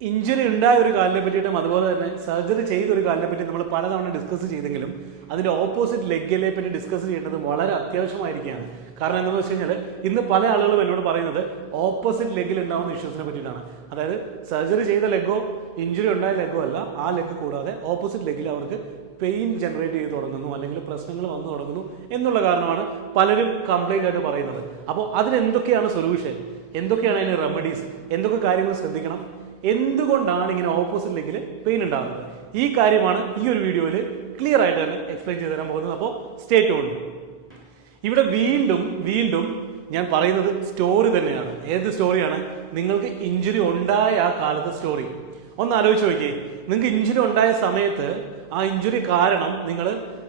Injury ഉണ്ടായ ഒരു കാലിനെ പറ്റിയിട്ടും അതുപോലെ തന്നെ സർജറി ചെയ്ത ഒരു കാലിനെ പറ്റി നമ്മൾ പലതവണ ഡിസ്കസ് ചെയ്തെങ്കിലും അതിന്റെ ഓപ്പോസിറ്റ് ലെഗിനെ പറ്റി ഡിസ്കസ് ചെയ്യേണ്ടത് വളരെ അത്യാവശ്യമായിരിക്കുകയാണ്. കാരണം എന്താണെന്ന് വെച്ച് കഴിഞ്ഞാൽ ഇന്ന് പല ആളുകളും എന്നോട് പറയുന്നത് ഓപ്പോസിറ്റ് ലെഗിൽ ഉണ്ടാകുന്ന ഇഷ്യൂസിനെ പറ്റിയിട്ടാണ്. അതായത് സർജറി ചെയ്ത ലെഗോ ഇഞ്ചുറി ഉണ്ടായ ലെഗോ അല്ല, ആ ലെഗ് കൂടാതെ ഓപ്പോസിറ്റ് ലെഗിൽ അവർക്ക് പെയിൻ ജനറേറ്റ് ചെയ്ത് തുടങ്ങുന്നു, അല്ലെങ്കിൽ പ്രശ്നങ്ങൾ വന്നു തുടങ്ങുന്നു എന്നുള്ള കാരണമാണ് പലരും കംപ്ലൈന്റ് ആയിട്ട് പറയുന്നത്. അപ്പോൾ അതിനെന്തൊക്കെയാണ് സൊല്യൂഷൻ, എന്തൊക്കെയാണ് അതിന് റെമഡീസ്, എന്തൊക്കെ കാര്യങ്ങൾ ശ്രദ്ധിക്കണം, എന്തുകൊണ്ടാണ് ഇങ്ങനെ ഓപ്പോസിറ്റ് ലെഗിൽ പെയിൻ ഉണ്ടാകുന്നത്, ഈ കാര്യമാണ് ഈ ഒരു വീഡിയോയിൽ ക്ലിയർ ആയിട്ട് തന്നെ എക്സ്പ്ലെയിൻ ചെയ്ത് തരാൻ പോകുന്നത്. അപ്പോൾ സ്റ്റേ ട്യൂൺഡ്. ഇവിടെ വീണ്ടും വീണ്ടും ഞാൻ പറയുന്നത് സ്റ്റോറി തന്നെയാണ്. ഏത് സ്റ്റോറിയാണ്? നിങ്ങൾക്ക് ഇഞ്ചുറി ഉണ്ടായ ആ കാലത്തെ സ്റ്റോറി ഒന്ന് ആലോചിച്ച് നോക്കിയേ. നിങ്ങൾക്ക് ഇഞ്ചുറി ഉണ്ടായ സമയത്ത് ആ ഇഞ്ചുറി കാരണം നിങ്ങൾ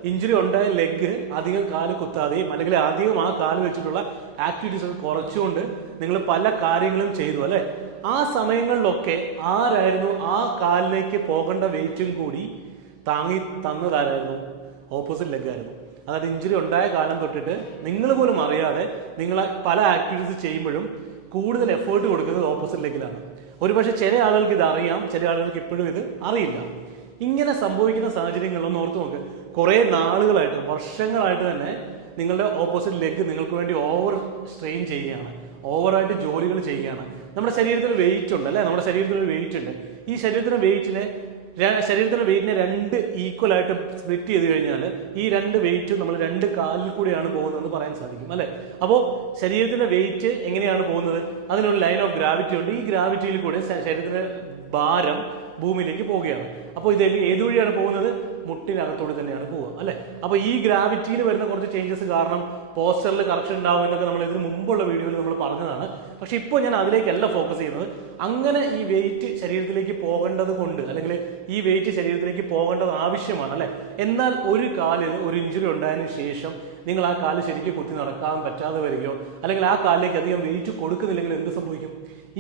ഇഞ്ചുറി ഉണ്ടായ ലെഗ് അധികം കാല് കുത്താതെയും അല്ലെങ്കിൽ അധികം ആ കാല് വെച്ചിട്ടുള്ള ആക്ടിവിറ്റീസ് കുറച്ചുകൊണ്ട് നിങ്ങൾ പല കാര്യങ്ങളും ചെയ്തു അല്ലെ. ആ സമയങ്ങളിലൊക്കെ ആരായിരുന്നു ആ കാലിലേക്ക് പോകേണ്ട വെയിറ്റും കൂടി താങ്ങി തന്നതാരായിരുന്നു? ഓപ്പോസിറ്റ് ലെഗ് ആയിരുന്നു. അതായത് ഇഞ്ചുറി ഉണ്ടായ കാലം തൊട്ടിട്ട് നിങ്ങൾ പോലും അറിയാതെ നിങ്ങൾ പല ആക്ടിവിറ്റീസ് ചെയ്യുമ്പോഴും കൂടുതൽ എഫേർട്ട് കൊടുക്കുന്നത് ഓപ്പോസിറ്റ് ലെഗിലാണ്. ഒരുപക്ഷെ ചില ആളുകൾക്ക് ഇത് അറിയാം, ചില ആളുകൾക്ക് ഇപ്പോഴും ഇത് അറിയില്ല. ഇങ്ങനെ സംഭവിക്കുന്ന സാഹചര്യങ്ങളൊന്ന് ഓർത്ത് നോക്ക്. കുറേ നാളുകളായിട്ട്, വർഷങ്ങളായിട്ട് തന്നെ നിങ്ങളുടെ ഓപ്പോസിറ്റ് ലെഗ് നിങ്ങൾക്ക് വേണ്ടി ഓവർ സ്ട്രെയിൻ ചെയ്യുകയാണ്, ഓവറായിട്ട് ജോലികൾ ചെയ്യുകയാണ്. നമ്മുടെ ശരീരത്തിൽ വെയിറ്റ് ഉണ്ട് അല്ലെ, നമ്മുടെ ശരീരത്തിൽ വെയിറ്റ് ഉണ്ട്. ഈ ശരീരത്തിന്റെ വെയിറ്റിനെ രണ്ട് ഈക്വൽ ആയിട്ട് സ്പ്ലിറ്റ് ചെയ്ത് കഴിഞ്ഞാൽ ഈ രണ്ട് വെയിറ്റും നമ്മൾ രണ്ട് കാലിൽ കൂടെയാണ് പോകുന്നതെന്ന് പറയാൻ സാധിക്കും അല്ലെ. അപ്പോൾ ശരീരത്തിന്റെ വെയിറ്റ് എങ്ങനെയാണ് പോകുന്നത്? അതിനൊരു ലൈൻ ഓഫ് ഗ്രാവിറ്റി ഉണ്ട്. ഈ ഗ്രാവിറ്റിയിൽ കൂടെ ശരീരത്തിന്റെ ഭാരം ഭൂമിയിലേക്ക് പോവുകയാണ്. അപ്പോൾ ഇത് ഏത് വഴിയാണ് പോകുന്നത്? മുട്ടിനകത്തോടെ തന്നെയാണ് പോവുക അല്ലെ. അപ്പൊ ഈ ഗ്രാവിറ്റിയിൽ വരുന്ന കുറച്ച് ചേഞ്ചസ് കാരണം പോസ്റ്ററിൽ കറക്ഷൻ ഉണ്ടാവും എന്നൊക്കെ നമ്മൾ ഇതിന് മുമ്പുള്ള വീഡിയോയിൽ നമ്മൾ പറഞ്ഞതാണ്. പക്ഷെ ഇപ്പോൾ ഞാൻ അതിലേക്കല്ല ഫോക്കസ് ചെയ്യുന്നത്. അങ്ങനെ ഈ വെയിറ്റ് ശരീരത്തിലേക്ക് പോകേണ്ടത് കൊണ്ട്, അല്ലെങ്കിൽ ഈ വെയിറ്റ് ശരീരത്തിലേക്ക് പോകേണ്ടത് ആവശ്യമാണ് അല്ലെ. എന്നാൽ ഒരു കാലിന് ഒരു ഇഞ്ചുറി ഉണ്ടായതിനു ശേഷം നിങ്ങൾ ആ കാല് ശരിക്കും കുത്തി നടക്കാൻ പറ്റാതെ വരികയോ അല്ലെങ്കിൽ ആ കാലിലേക്ക് അധികം വെയിറ്റ് കൊടുക്കുന്നില്ലെങ്കിൽ എന്ത് സംഭവിക്കും?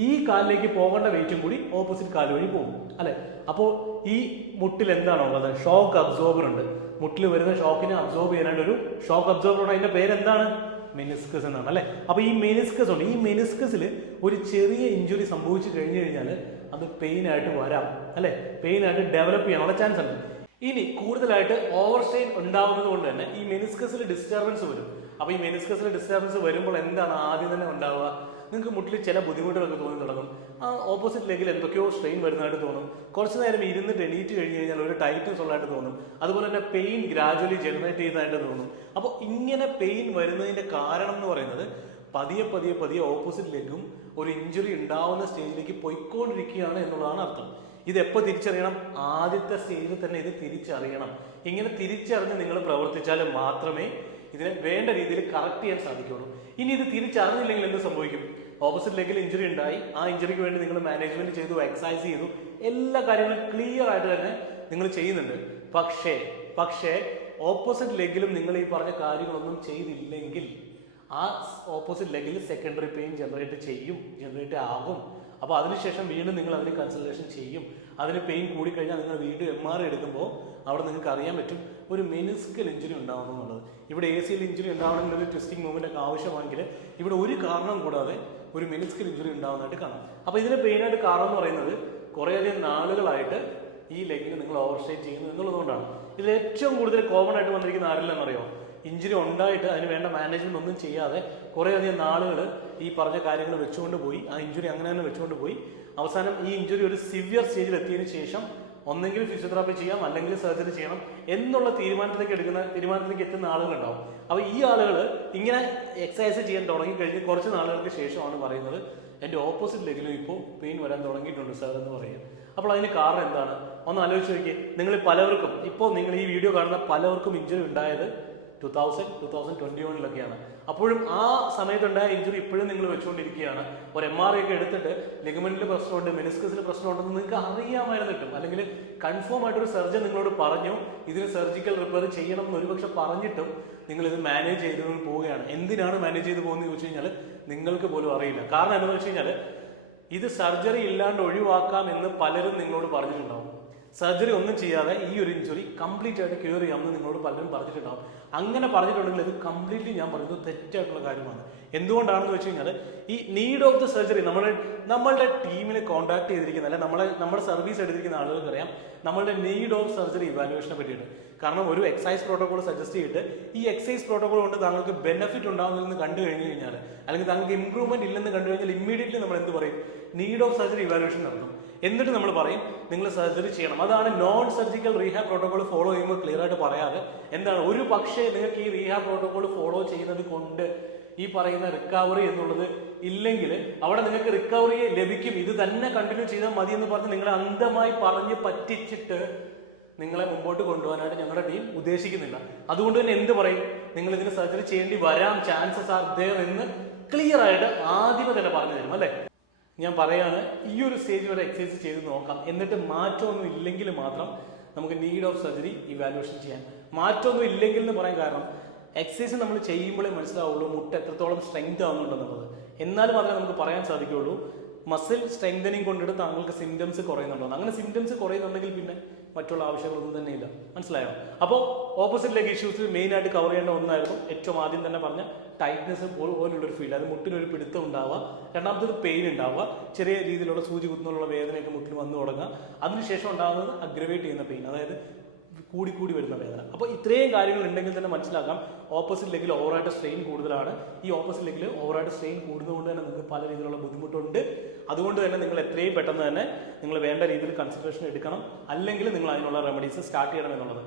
ഈ കാലിലേക്ക് പോകേണ്ട വെയിറ്റും കൂടി ഓപ്പോസിറ്റ് കാല് വഴി പോകും അല്ലെ. അപ്പോൾ ഈ മുട്ടിൽ എന്താണോ ഉള്ളത്? ഷോക്ക് അബ്സോർബർ ഉണ്ട്. മുട്ടിൽ വരുന്ന ഷോക്കിനെ അബ്സോർബ് ചെയ്യാനായിട്ട് ഒരു ഷോക്ക് അബ്സോർബർ ഉണ്ട്. അതിന്റെ പേരെന്താണ്? മെനിസ്കസ് എന്നാണ് അല്ലെ. അപ്പൊ ഈ മെനിസ്കസ് ഉണ്ട്. ഈ മെനിസ്കസിൽ ഒരു ചെറിയ ഇഞ്ചുറി സംഭവിച്ചു കഴിഞ്ഞു കഴിഞ്ഞാൽ അത് പെയിൻ ആയിട്ട് വരാം അല്ലെ. പെയിൻ ആയിട്ട് ഡെവലപ്പ് ചെയ്യാനുള്ള ചാൻസ് ഉണ്ട്. ഇനി കൂടുതലായിട്ട് ഓവർ സ്ട്രെയിൻ ഉണ്ടാവുന്നത് കൊണ്ട് തന്നെ ഈ മെനിസ്കസിൽ ഡിസ്റ്റർബൻസ് വരും. അപ്പൊ ഈ മെനിസ്കസിൽ ഡിസ്റ്റർബൻസ് വരുമ്പോൾ എന്താണ് ആദ്യം തന്നെ ഉണ്ടാവുക? നിങ്ങൾക്ക് മുട്ടിൽ ചില ബുദ്ധിമുട്ടുകളൊക്കെ തോന്നി തുടങ്ങും. ആ ഓപ്പോസിറ്റ് ലെഗിൽ എന്തൊക്കെയോ സ്ട്രെയിൻ വരുന്നതായിട്ട് തോന്നും. കുറച്ച് നേരം ഇരുന്നിട്ട് എണീറ്റ് കഴിഞ്ഞ് കഴിഞ്ഞാൽ ഒരു ടൈറ്റ്നസ് ഉള്ളതായിട്ട് തോന്നും. അതുപോലെ തന്നെ പെയിൻ ഗ്രാജുവലി ജനറേറ്റ് ചെയ്യുന്നതായിട്ട് തോന്നും. അപ്പോൾ ഇങ്ങനെ പെയിൻ വരുന്നതിന്റെ കാരണം എന്ന് പറയുന്നത് പതിയെ പതിയെ പതിയെ ഓപ്പോസിറ്റ് ലെഗും ഒരു ഇഞ്ചുറി ഉണ്ടാവുന്ന സ്റ്റേജിലേക്ക് പോയിക്കൊണ്ടിരിക്കുകയാണ് എന്നുള്ളതാണ് അർത്ഥം. ഇത് എപ്പോൾ തിരിച്ചറിയണം? ആദ്യത്തെ സ്റ്റേജിൽ തന്നെ ഇത് തിരിച്ചറിയണം. ഇങ്ങനെ തിരിച്ചറിഞ്ഞ് നിങ്ങൾ പ്രവർത്തിച്ചാൽ മാത്രമേ ഇതിനെ വേണ്ട രീതിയിൽ കറക്റ്റ് ചെയ്യാൻ സാധിക്കുള്ളൂ. ഇനി ഇത് തിരിച്ചറിഞ്ഞില്ലെങ്കിൽ എന്ത് സംഭവിക്കും? ഓപ്പോസിറ്റ് ലെഗിൽ ഇഞ്ചുറി ഉണ്ടായി, ആ ഇഞ്ചുറിക്ക് വേണ്ടി നിങ്ങൾ മാനേജ്മെന്റ് ചെയ്തു, എക്സസൈസ് ചെയ്തു, എല്ലാ കാര്യങ്ങളും ക്ലിയർ ആയിട്ട് തന്നെ നിങ്ങൾ ചെയ്യുന്നുണ്ട്. പക്ഷേ ഓപ്പോസിറ്റ് ലെഗിലും നിങ്ങൾ ഈ പറഞ്ഞ കാര്യങ്ങളൊന്നും ചെയ്തില്ലെങ്കിൽ ആ ഓപ്പോസിറ്റ് ലെഗിൽ സെക്കൻഡറി പെയിൻ ജനറേറ്റ് ആകും. അപ്പോൾ അതിനുശേഷം വീണ്ടും നിങ്ങൾ അതിന് കൺസൾട്ടേഷൻ ചെയ്യും. അതിന് പെയിൻ കൂടിക്കഴിഞ്ഞാൽ നിങ്ങൾ വീണ്ടും MRI എടുക്കുമ്പോൾ അവിടെ നിങ്ങൾക്ക് അറിയാൻ പറ്റും ഒരു മെനിസ്കൽ ഇഞ്ചുറി ഉണ്ടാവുന്നു എന്നുള്ളത്. ഇവിടെ ACL ഇഞ്ചുറി ഉണ്ടാവണമെങ്കിൽ ഒരു ട്വിസ്റ്റിംഗ് മൂവ്മെന്റ് ഒക്കെ ആവശ്യമാണെങ്കിൽ ഇവിടെ ഒരു കാരണം കൂടാതെ ഒരു മെനിസ്കൽ ഇഞ്ചുറി ഉണ്ടാവുന്നതായിട്ട് കാണാം. അപ്പോൾ ഇതിന് പെയിനായിട്ട് കാരണം എന്ന് പറയുന്നത് കുറേയധികം നാളുകളായിട്ട് ഈ ലെഗിന് നിങ്ങൾ ഓവർ സ്ട്രെയിൻ ചെയ്യുന്നു എന്നുള്ളതുകൊണ്ടാണ്. ഇതിൽ ഏറ്റവും കൂടുതൽ കോമൺ ആയിട്ട് വന്നിരിക്കുന്ന ആരെല്ലാമെന്നറിയോ? ഇഞ്ചുറി ഉണ്ടായിട്ട് അതിന് വേണ്ട മാനേജ്മെന്റ് ഒന്നും ചെയ്യാതെ കുറേയധികം നാളുകൾ ഈ പറഞ്ഞ കാര്യങ്ങൾ വെച്ചുകൊണ്ട് പോയി, ആ ഇഞ്ചുറി അങ്ങനെ തന്നെ വെച്ചുകൊണ്ട് പോയി, അവസാനം ഈ ഇഞ്ചുറി ഒരു സിവിയർ സ്റ്റേജിൽ എത്തിയതിനു ശേഷം ഒന്നെങ്കിൽ ഫിസിയോതെറാപ്പി ചെയ്യാം അല്ലെങ്കിൽ സർജറി ചെയ്യണം എന്നുള്ള തീരുമാനത്തിലേക്ക് എത്തുന്ന ആളുകളുണ്ടാവും. അപ്പോൾ ഈ ആളുകൾ ഇങ്ങനെ എക്സസൈസ് ചെയ്യാൻ തുടങ്ങിക്കഴിഞ്ഞ് കുറച്ച് നാളുകൾക്ക് ശേഷമാണ് പറയുന്നത് എൻ്റെ ഓപ്പോസിറ്റ് ലെഗിലും ഇപ്പോൾ പെയിൻ വരാൻ തുടങ്ങിയിട്ടുണ്ട് സാർ എന്ന് പറയുക. അപ്പോൾ അതിന് കാരണം എന്താണ്? ഒന്ന് ആലോചിച്ച് നോക്കിയേ. നിങ്ങൾ പലവർക്കും, ഇപ്പോൾ നിങ്ങൾ ഈ വീഡിയോ കാണുന്ന പലവർക്കും ഇഞ്ചുറി ഉണ്ടായത് 2021 അപ്പോഴും ആ സമയത്തുണ്ടായ ഇഞ്ചുറി ഇപ്പോഴും നിങ്ങൾ വെച്ചുകൊണ്ടിരിക്കുകയാണ്. ഒരു MRI ഒക്കെ എടുത്തിട്ട് ലിഗമെന്റിൽ പ്രശ്നമുണ്ട്, മെനിസ്കസിൽ പ്രശ്നമുണ്ടെന്ന് നിങ്ങൾക്ക് അറിയാമായിരുന്നിട്ടും അല്ലെങ്കിൽ കൺഫേം ആയിട്ടൊരു സർജൻ നിങ്ങളോട് പറഞ്ഞു ഇതിന് സർജിക്കൽ റിപ്പയർ ചെയ്യണം എന്ന് ഒരുപക്ഷെ പറഞ്ഞിട്ടും നിങ്ങൾ ഇത് മാനേജ് ചെയ്ത് പോവുകയാണ്. എന്തിനാണ് മാനേജ് ചെയ്ത് പോകുന്നത് ചോദിച്ചു കഴിഞ്ഞാൽ നിങ്ങൾക്ക് പോലും അറിയില്ല. കാരണം എന്താണെന്ന് വെച്ച് കഴിഞ്ഞാൽ ഇത് സർജറി ഇല്ലാണ്ട് ഒഴിവാക്കാം എന്ന് പലരും നിങ്ങളോട് പറഞ്ഞിട്ടുണ്ടാവും. സർജറി ഒന്നും ചെയ്യാതെ ഈ ഒരു ഇഞ്ചുറി കംപ്ലീറ്റ് ആയിട്ട് ക്യൂർ ചെയ്യാമെന്ന് നിങ്ങളോട് പലരും പറഞ്ഞിട്ടുണ്ടാവും. അങ്ങനെ പറഞ്ഞിട്ടുണ്ടെങ്കിൽ ഇത് കംപ്ലീറ്റ്ലി ഞാൻ പറയുന്നത് തെറ്റായിട്ടുള്ള കാര്യമാണ്. എന്തുകൊണ്ടാണെന്ന് വെച്ച് കഴിഞ്ഞാൽ ഈ നീഡ് ഓഫ് ദ സർജറി നമ്മളുടെ ടീമിനെ കോൺടാക്ട് ചെയ്തിരിക്കുന്ന അല്ലെ നമ്മുടെ സർവീസ് എടുത്തിരിക്കുന്ന ആളുകൾക്ക് അറിയാം നമ്മളുടെ നീഡ് ഓഫ് സർജറി ഇവാലുവേഷനെ പറ്റിയിട്ട്. കാരണം ഒരു എക്സസൈസ് പ്രോട്ടോകോൾ സജസ്റ്റ് ചെയ്തിട്ട് ഈ എക്സസൈസ് പ്രോട്ടോകോൾ കൊണ്ട് താങ്കൾക്ക് ബെനിഫിറ്റ് ഉണ്ടാകുന്നതെന്ന് കണ്ടു കഴിഞ്ഞു കഴിഞ്ഞാൽ അല്ലെങ്കിൽ താങ്കൾക്ക് ഇംപ്രൂവ്മെന്റ് ഇല്ലെന്ന് കണ്ടു കഴിഞ്ഞാൽ ഇമ്മീഡിയറ്റ്ലി നമ്മൾ എന്ത് പറയും? നീഡ് ഓഫ് സർജറി ഇവാലുവേഷൻ നടത്തും. എന്നിട്ട് നമ്മൾ പറയും നിങ്ങൾ സർജറി ചെയ്യണം. അതാണ് non surgical rehab protocol follow ചെയ്യുമ്പോൾ ക്ലിയർ ആയിട്ട് പറയാതെ എന്താണ്, ഒരു പക്ഷേ നിങ്ങൾക്ക് ഈ റീഹാബ് പ്രോട്ടോകോൾ ഫോളോ ചെയ്യുന്നത് കൊണ്ട് ഈ പറയുന്ന റിക്കവറി എന്നുള്ളത് ഇല്ലെങ്കിൽ അവിടെ നിങ്ങൾക്ക് റിക്കവറി ലഭിക്കും, ഇത് തന്നെ കണ്ടിന്യൂ ചെയ്താൽ മതി എന്ന് പറഞ്ഞ് നിങ്ങളെ അന്ധമായി പറഞ്ഞ് പറ്റിച്ചിട്ട് നിങ്ങളെ മുമ്പോട്ട് കൊണ്ടുപോകാനായിട്ട് ഞങ്ങളുടെ ടീം ഉദ്ദേശിക്കുന്നില്ല. അതുകൊണ്ട് തന്നെ എന്ത് പറയും? നിങ്ങൾ ഇതിന് സർജറി ചെയ്യേണ്ടി വരാം, ചാൻസസ് ആർ ദെയർ എന്ന് ക്ലിയർ ആയിട്ട് ആദ്യമേ തന്നെ പറഞ്ഞു തരും അല്ലേ. ഞാൻ പറയാണ്, ഈ ഒരു സ്റ്റേജ് വരെ എക്സസൈസ് ചെയ്ത് നോക്കാം, എന്നിട്ട് മാറ്റമൊന്നും ഇല്ലെങ്കിൽ മാത്രം നമുക്ക് നീഡ് ഓഫ് സർജറി ഇവാലുവേഷൻ ചെയ്യാം. മാറ്റമൊന്നും ഇല്ലെങ്കിൽ എന്ന് പറയാൻ കാരണം എക്സസൈസ് നമ്മൾ ചെയ്യുമ്പോഴേ മനസ്സിലാവുള്ളൂ മുട്ട് എത്രത്തോളം സ്ട്രെങ്ത് ആവുന്നുണ്ടെന്നുള്ളത്. എന്നാൽ മാത്രമേ നമുക്ക് പറയാൻ സാധിക്കുകയുള്ളൂ മസിൽ സ്ട്രെങ്തനിങ് കൊണ്ടിട്ട് താങ്കൾക്ക് സിംറ്റംസ് കുറയുന്നുണ്ടോ. അങ്ങനെ സിംറ്റംസ് കുറയുന്നുണ്ടെങ്കിൽ പിന്നെ മറ്റുള്ള ആവശ്യങ്ങളൊന്നും തന്നെ ഇല്ല. മനസ്സിലായോ? അപ്പോൾ ഓപ്പോസിറ്റ് ലെഗ് ഇഷ്യൂസ് മെയിൻ ആയിട്ട് കവർ ചെയ്യേണ്ട ഒന്നായിരുന്നു ഏറ്റവും ആദ്യം തന്നെ പറഞ്ഞ ടൈറ്റ്നെസ് പോലുള്ളൊരു ഫീൽ, അത് മുട്ടിനൊരു പിടുത്തം ഉണ്ടാവുക. രണ്ടാമത്തത് പെയിൻ ഉണ്ടാവുക, ചെറിയ രീതിയിലുള്ള സൂചി കുത്തുന്നുള്ള വേദനയൊക്കെ മുട്ടിന് വന്നു തുടങ്ങുക. അതിനുശേഷം ഉണ്ടാകുന്നത് അഗ്രവേറ്റ് ചെയ്യുന്ന പെയിൻ, അതായത് കൂടി വരുന്ന വേദന. അപ്പോൾ ഇത്രയും കാര്യങ്ങൾ ഉണ്ടെങ്കിൽ തന്നെ മനസ്സിലാക്കാം ഓപ്പോസിറ്റ് ലെഗിൽ ഓവറായിട്ട് സ്ട്രെയിൻ കൂടുതലാണ്. ഈ ഓപ്പോസിറ്റ് ലെഗിൽ ഓവറായിട്ട് സ്ട്രെയിൻ കൂടുന്നതുകൊണ്ട് തന്നെ നിങ്ങൾക്ക് പല രീതിയിലുള്ള ബുദ്ധിമുട്ടുണ്ട്. അതുകൊണ്ട് തന്നെ നിങ്ങൾ എത്രയും പെട്ടെന്ന് തന്നെ നിങ്ങൾ വേണ്ട രീതിയിൽ കൺസിഡറേഷൻ എടുക്കണം, അല്ലെങ്കിൽ നിങ്ങൾ അതിനുള്ള റെമഡീസ് സ്റ്റാർട്ട് ചെയ്യണം എന്നുള്ളത്.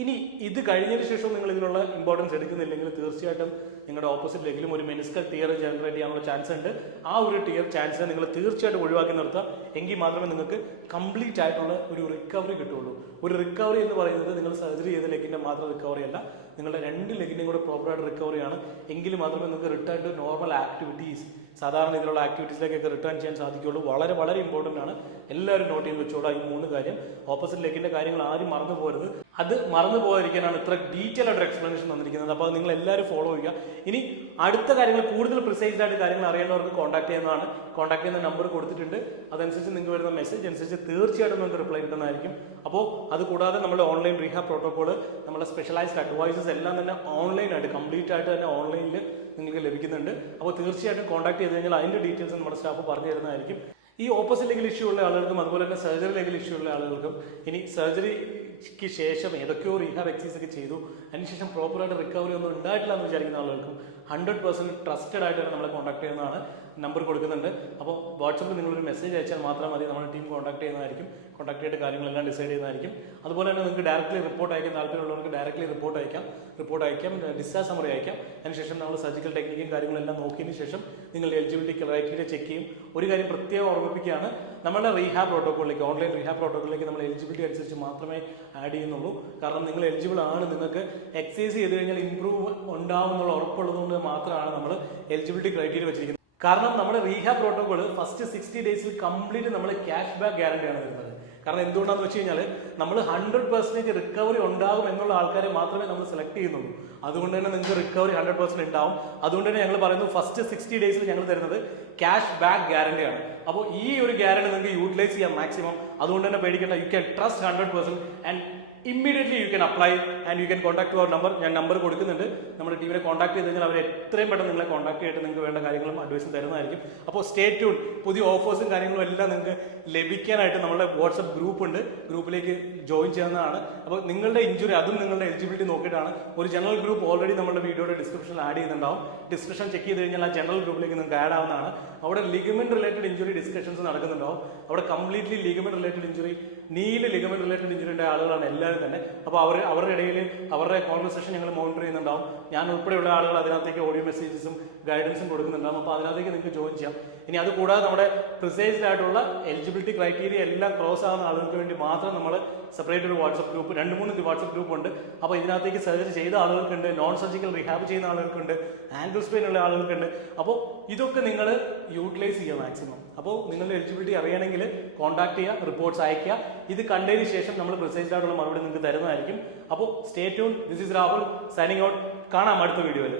ഇനി ഇത് കഴിഞ്ഞതിന് ശേഷം നിങ്ങൾ ഇതിനുള്ള ഇമ്പോർട്ടൻസ് എടുക്കുന്നില്ലെങ്കിൽ തീർച്ചയായിട്ടും നിങ്ങളുടെ ഓപ്പോസിറ്റ് ലെഗിലും ഒരു മെനിസ്കൽ ടിയർ ജനറേറ്റ് ചെയ്യാനുള്ള ചാൻസ് ഉണ്ട്. ആ ഒരു ടിയർ ചാൻസിനെ നിങ്ങൾ തീർച്ചയായിട്ടും ഒഴിവാക്കി നിർത്തുക. എങ്കിൽ മാത്രമേ നിങ്ങൾക്ക് കംപ്ലീറ്റ് ആയിട്ടുള്ള ഒരു റിക്കവറി കിട്ടുള്ളൂ. ഒരു റിക്കവറി എന്ന് പറയുന്നത് നിങ്ങൾ സർജറി ചെയ്ത ലെഗിന്റെ മാത്രം റിക്കവറി അല്ല, നിങ്ങളുടെ രണ്ട് ലെഗിന്റെയും കൂടെ പ്രോപ്പറായിട്ട് റിക്കവറിയാണ്. എങ്കിൽ മാത്രമേ നിങ്ങൾക്ക് റിട്ടേൺ ടു നോർമൽ ആക്ടിവിറ്റീസ്, സാധാരണ ഇതിലുള്ള ആക്ടിവിറ്റീസിലേക്കൊക്കെ റിട്ടേൺ ചെയ്യാൻ സാധിക്കുള്ളൂ. വളരെ വളരെ ഇമ്പോർട്ടൻ്റ് ആണ്. എല്ലാവരും നോട്ട് ചെയ്ത് വെച്ചോളാം ഈ 3 കാര്യം. ഓപ്പോസിറ്റ് ലെഗിന്റെ കാര്യങ്ങൾ ആരും മറന്നു പോകരുത്. അത് മറന്നു പോകാതിരിക്കാനാണ് ഇത്ര ഡീറ്റെയിൽ ആയിട്ട് എക്സ്പ്ലനേഷൻ തന്നിരിക്കുന്നത്. അപ്പോൾ അത് നിങ്ങൾ എല്ലാവരും ഫോളോ ചെയ്യുക. ഇനി അടുത്ത കാര്യങ്ങൾ കൂടുതൽ പ്രിസൈസ്ഡ് ആയിട്ട് കാര്യങ്ങൾ അറിയേണ്ടവർക്ക് കോൺടാക്ട് ചെയ്യുന്നതാണ്. കോൺടാക്ട് ചെയ്യുന്ന നമ്പർ കൊടുത്തിട്ടുണ്ട്. അതനുസരിച്ച് നിങ്ങൾക്ക് വരുന്ന മെസ്സേജ് അനുസരിച്ച് തീർച്ചയായിട്ടും നിങ്ങൾക്ക് റിപ്ലൈ കിട്ടുന്നതായിരിക്കും. അപ്പോൾ അത് കൂടാതെ നമ്മുടെ ഓൺലൈൻ റീഹാബ് പ്രോട്ടോകോൾ, നമ്മുടെ സ്പെഷ്യലൈസ്ഡ് അഡ്വൈസസ് എല്ലാം തന്നെ ഓൺലൈനായിട്ട് കംപ്ലീറ്റ് ആയിട്ട് തന്നെ ഓൺലൈനിൽ നിങ്ങൾക്ക് ലഭിക്കുന്നുണ്ട്. അപ്പോൾ തീർച്ചയായിട്ടും കോൺടാക്ട് ചെയ്ത് കഴിഞ്ഞാൽ അതിൻ്റെ ഡീറ്റെയിൽസ് നമ്മുടെ സ്റ്റാഫ് പറഞ്ഞു തരുന്നതായിരിക്കും. ഈ ഓപ്പോസിറ്റ് ലെഗിൽ ഇഷ്യൂ ഉള്ള ആളുകൾക്കും അതുപോലെ തന്നെ സർജറി ലെഗിൽ ഇഷ്യൂ ഉള്ള ആളുകൾക്കും ഇനി സർജറിക്ക് ശേഷം ഏതൊക്കെയോ റീഹാബ് എക്സസൈസ് ഒക്കെ ചെയ്തു അതിനുശേഷം പ്രോപ്പറായിട്ട് റിക്കവറി ഒന്നും ഉണ്ടായിട്ടില്ല എന്ന് വിചാരിക്കുന്ന ആളുകൾക്കും 100% ട്രസ്റ്റഡ് ആയിട്ട് തന്നെ നമ്മളെ കോൺടാക്ട് ചെയ്യുന്നതാണ്. നമ്പർ കൊടുക്കുന്നുണ്ട്. അപ്പോൾ വാട്സപ്പിൽ നിങ്ങളൊരു മെസ്സേജ് അയച്ചാൽ മാത്രം മതി, നമ്മുടെ ടീം കോൺടാക്ട് ചെയ്യുന്നതായിരിക്കും. കോൺടാക്ട് ചെയ്തിട്ട് കാര്യങ്ങളെല്ലാം ഡിസൈഡ് ചെയ്യുന്നതായിരിക്കും. അതുപോലെ തന്നെ നിങ്ങൾക്ക് ഡയറക്റ്റ്ലി റിപ്പോർട്ട് അയക്കാൻ താല്പര്യമുള്ളവർക്ക് ഡയറക്റ്റ്ലി റിപ്പോർട്ട് അയക്കാം, ഡിസ്ചാർജ് സമ്മറി അയക്കാം. അതിനുശേഷം നമ്മൾ സർജിക്കൽ ടെക്നിക്കും കാര്യങ്ങളെല്ലാം നോക്കിയതിന് ശേഷം നിങ്ങൾ എലിജിബിലിറ്റി ക്രൈറ്റീരിയ ചെക്ക് ചെയ്യും. ഒരു കാര്യം പ്രത്യേകം ഓർമ്മിപ്പിക്കുകയാണ്, നമ്മുടെ റീഹാബ് പ്രോട്ടോക്കോളിലേക്ക്, ഓൺലൈൻ റീഹാബ് പ്രോട്ടോക്കോളിലേക്ക് നമ്മൾ എലിജിബിലിറ്റി അനുസരിച്ച് മാത്രമേ ആഡ് ചെയ്യുന്നുള്ളൂ. കാരണം നിങ്ങൾ എലിജിബിൾ ആണ്, നിങ്ങൾക്ക് എക്സസൈസ് ചെയ്ത് കഴിഞ്ഞാൽ ഇംപ്രൂവ് ഉണ്ടാവുമെന്നുള്ള ഉറപ്പുള്ളതുകൊണ്ട് മാത്രമാണ് നമ്മൾ എലിജിബിലിറ്റി ക്രൈറ്റീരിയ വെച്ചിരിക്കുന്നത്. കാരണം നമ്മുടെ റീഹാബ് പ്രോട്ടോകോൾ ഫസ്റ്റ് 60 ഡേയ്സിൽ കംപ്ലീറ്റ് നമ്മൾ ക്യാഷ് ബാക്ക് ഗ്യാരണ്ടിയാണ് വരുന്നത്. കാരണം എന്തുകൊണ്ടാണെന്ന് വെച്ച് കഴിഞ്ഞാൽ നമ്മൾ 100% റിക്കവറി ഉണ്ടാകും എന്നുള്ള ആൾക്കാരെ മാത്രമേ നമ്മൾ സെലക്ട് ചെയ്യുന്നുള്ളൂ. അതുകൊണ്ട് തന്നെ നിങ്ങൾക്ക് റിക്കവറി 100% ഉണ്ടാവും. അതുകൊണ്ട് തന്നെ ഞങ്ങൾ പറയുന്നത് ഫസ്റ്റ് 60 ഡേയ്സിൽ ഞങ്ങൾ തരുന്നത് ക്യാഷ് ബാക്ക് ഗ്യാരണ്ടിയാണ്. അപ്പോൾ ഈ ഒരു ഗ്യാരണ്ടി നിങ്ങൾക്ക് യൂട്ടിലൈസ് ചെയ്യാം മാക്സിമം. അതുകൊണ്ട് തന്നെ പേടിക്കേണ്ട, you can trust 100% and immediately you can apply and you can contact our number. ഞാൻ നമ്പർ കൊടുക്കുന്നുണ്ട്. നമ്മുടെ ടീമിനെ കോൺടാക്ട് ചെയ്ത് കഴിഞ്ഞാൽ അവർ എത്രയും പെട്ടെന്ന് നിങ്ങളെ കോൺടാക്ട് ചെയ്തിട്ട് നിങ്ങൾക്ക് വേണ്ട കാര്യങ്ങളും അഡ്വൈസും തരുന്നതായിരിക്കും. അപ്പോൾ സ്റ്റേ ട്യൂൺ. പുതിയ ഓഫേഴ്സും കാര്യങ്ങളും എല്ലാം നിങ്ങൾക്ക് ലഭിക്കാനായിട്ട് നമ്മുടെ വാട്സപ്പ് ഗ്രൂപ്പ് ഉണ്ട്, ഗ്രൂപ്പിലേക്ക് ജോയിൻ ചെയ്യുന്നതാണ്. അപ്പോൾ നിങ്ങളുടെ ഇഞ്ചുറി അതും നിങ്ങളുടെ എലിജിബിലിറ്റി നോക്കിയിട്ടാണ്. ഒരു ജനറൽ ഗ്രൂപ്പ് ഓൾറെഡി നമ്മുടെ വീഡിയോയുടെ ഡിസ്ക്രിപ്ഷനിൽ ആഡ് ചെയ്യുന്നുണ്ടാവും. ഡിസ്ക്രിപ്ഷൻ ചെക്ക് ചെയ്ത് കഴിഞ്ഞാൽ ആ ജനറൽ ഗ്രൂപ്പിലേക്ക് നിങ്ങൾക്ക് ആഡ് ആവുന്നതാണ്. അവിടെ ലിഗമെന്റ് റിലേറ്റഡ് ഇഞ്ചുറി ഡിസ്കഷൻസ് നടക്കുന്നുണ്ടാവും. അവിടെ കംപ്ലീറ്റ്ലി ലിഗമെന്റ് റിലേറ്റഡ് ഇഞ്ചുറി, നീല് ലിഗമെന്റ് റിലേറ്റഡ് ഇഞ്ചുറിയുടെ ആളുകളാണ് എല്ലാവരും തന്നെ. അപ്പോൾ അവരുടെ ഇടയിൽ അവരുടെ കോൺവെർസേഷൻ ഞങ്ങൾ മോണിറ്റർ ചെയ്യുന്നുണ്ടാവും. ഞാൻ ഉൾപ്പെടെയുള്ള ആളുകൾ അതിനകത്തേക്ക് ഓഡിയോ മെസ്സേജസും ഗൈഡൻസും കൊടുക്കുന്നുണ്ടാവും. അപ്പോൾ അതിനകത്തേക്ക് നിങ്ങൾക്ക് ജോയിൻ ചെയ്യാം. ഇനി അത് കൂടാതെ നമ്മുടെ പ്രിസൈസ്ഡ് ആയിട്ടുള്ള എലിജിബിലിറ്റി ക്രൈറ്റീരിയ എല്ലാം ക്രോസ് ആവുന്ന ആളുകൾക്ക് വേണ്ടി മാത്രം നമ്മൾ സെപ്പറേറ്റ് ഒരു വാട്സപ്പ് ഗ്രൂപ്പ്, 2-3 വാട്സപ്പ് ഗ്രൂപ്പ് ഉണ്ട്. അപ്പോൾ ഇതിനകത്തേക്ക് സർജറി ചെയ്ത ആളുകൾക്കുണ്ട്, നോൺ സർജിക്കൽ റിഹാബ് ചെയ്യുന്ന ആളുകൾക്കുണ്ട്, ആംഗിൾ സ്പെയിൻ ഉള്ള ആളുകൾക്കുണ്ട്. അപ്പോൾ ഇതൊക്കെ നിങ്ങൾ യൂട്ടിലൈസ് ചെയ്യുക മാക്സിമം. അപ്പോൾ നിങ്ങളുടെ എലിജിബിലിറ്റി അറിയണമെങ്കിൽ കോൺടാക്ട് ചെയ്യുക, റിപ്പോർട്ട്സ് അയക്കുക. ഇത് കണ്ടതിന് ശേഷം നമ്മൾ പ്രിസൈസ്ഡ് ആയിട്ടുള്ള മറുപടി നിങ്ങൾക്ക് തരുന്നതായിരിക്കും. അപ്പോൾ stay tune. This is Rahul signing out. കാണാം അടുത്ത വീഡിയോയിൽ.